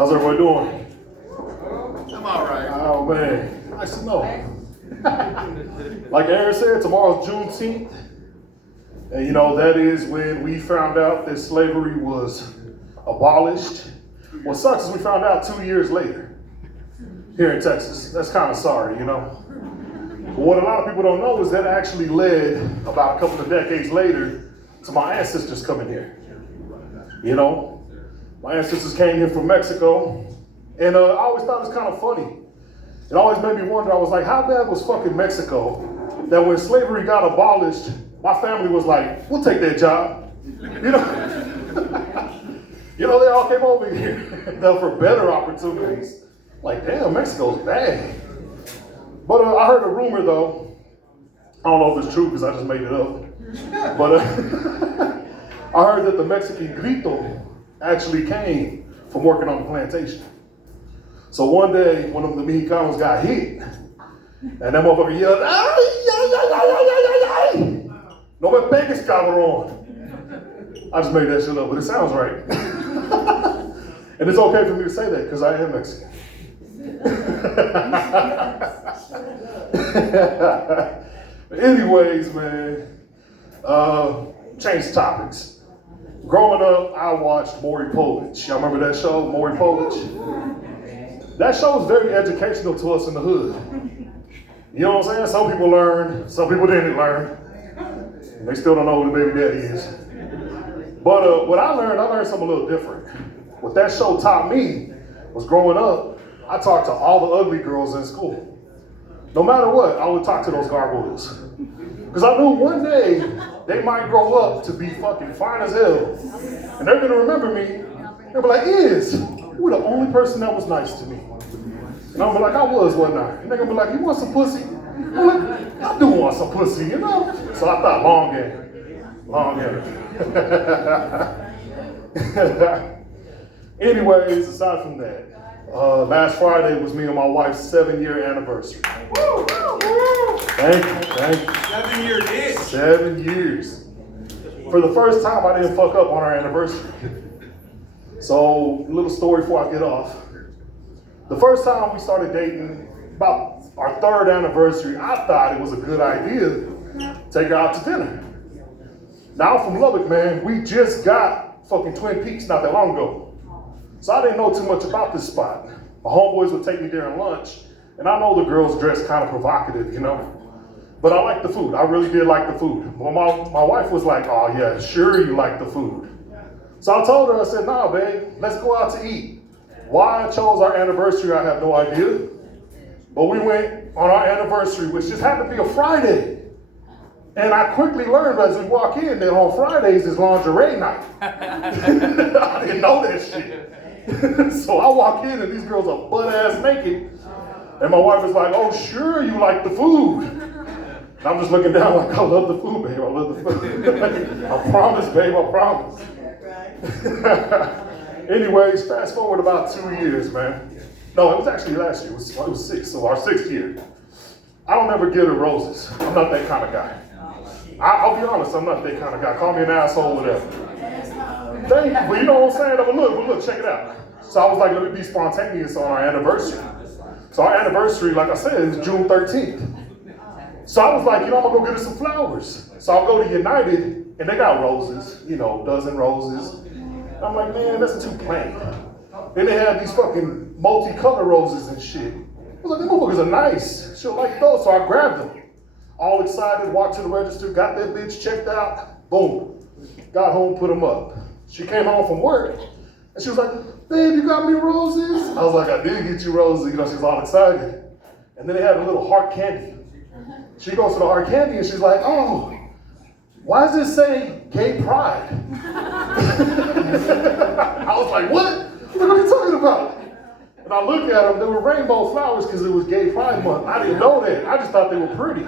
How's everybody doing? I'm all right. Oh man, nice to know. Like Aaron said, tomorrow's Juneteenth. And you know, that is when we found out that slavery was abolished. What sucks is we found out 2 years later here in Texas. That's kind of sorry, you know. But what a lot of people don't know is that actually led about a couple of decades later to my ancestors coming here. You know, my ancestors came here from Mexico, and I always thought it was kind of funny. It always made me wonder, I was like, how bad was fucking Mexico that when slavery got abolished, my family was like, we'll take that job. You know, you know, they all came over here for better opportunities. Like, damn, Mexico's bad. But I heard a rumor though, I don't know if it's true because I just made it up, but I heard that the Mexican grito actually came from working on the plantation. So one day, one of the Mexicanos got hit, and that motherfucker yelled, ay, ay, ay, ay, ay, ay, ay. No me pegues, cabrón. I just made that shit up, but it sounds right. And it's okay for me to say that, because I am Mexican. Anyways, man, change topics. Growing up, I watched Maury Povich. Y'all remember that show, Maury Povich? That show was very educational to us in the hood. You know what I'm saying? Some people learned, some people didn't learn. And they still don't know who the baby daddy is. But what I learned something a little different. What that show taught me was growing up, I talked to all the ugly girls in school. No matter what, I would talk to those gargoyles. Because I knew one day they might grow up to be fucking fine as hell. And they're gonna remember me. They'll be like, Iz, you were the only person that was nice to me. And I'll be like, I was, wasn't I? And they're gonna be like, you want some pussy? I'm like, I do want some pussy, you know? So I thought, long game. Anyways, aside from that, last Friday was me and my wife's 7-year anniversary. Woo! Thank you. 7 year itch. 7 years. For the first time, I didn't fuck up on our anniversary. So, a little story before I get off. The first time we started dating, about our 3rd anniversary, I thought it was a good idea to take her out to dinner. Now, I'm from Lubbock, man. We just got fucking Twin Peaks not that long ago. So I didn't know too much about this spot. My homeboys would take me during lunch, and I know the girls dress kind of provocative, you know? But I like the food. I really did like the food. Well, my wife was like, oh yeah, sure you like the food. So I told her, I said, nah, babe, let's go out to eat. Why I chose our anniversary, I have no idea. But we went on our anniversary, which just happened to be a Friday. And I quickly learned as we walk in that on Fridays is lingerie night. I didn't know that shit. So I walk in and these girls are butt-ass naked. And my wife is like, oh, sure you like the food. And I'm just looking down like, I love the food, babe. I love the food. I promise, babe, I promise. Anyways, fast forward about 2 years, man. No, it was actually last year. It was 6, so our 6th year. I don't ever get her roses. I'm not that kind of guy. I'll be honest, I'm not that kind of guy. Call me an asshole, whatever. Thank you, but you know what I'm saying? But look, check it out. So I was like, let me be spontaneous on our anniversary. So our anniversary, like I said, is June 13th. So I was like, you know, I'm gonna go get her some flowers. So I'll go to United, and they got roses, you know, dozen roses. And I'm like, man, that's too plain. Then they had these fucking multicolored roses and shit. I was like, them motherfuckers are nice. She'll like those, so I grabbed them. All excited, walked to the register, got that bitch checked out, boom. Got home, put them up. She came home from work, and she was like, babe, you got me roses? I was like, I did get you roses. You know, she was all excited. And then they had a little heart candy. She goes to the heart candy, and she's like, oh, why does it say gay pride? I was like, what? What are you talking about? And I looked at them, they were rainbow flowers because it was gay pride month. I didn't know that. I just thought they were pretty.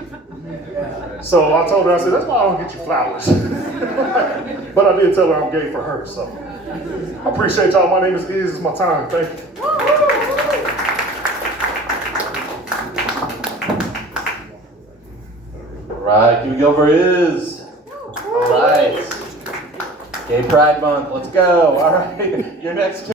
So I told her, I said, that's why I don't get you flowers. But I did tell her I'm gay for her, so. I appreciate y'all. My name is Iz. It's my time. Thank you. All right, here we go for Iz. All right. Gay Pride Month. Let's go. All right. Your next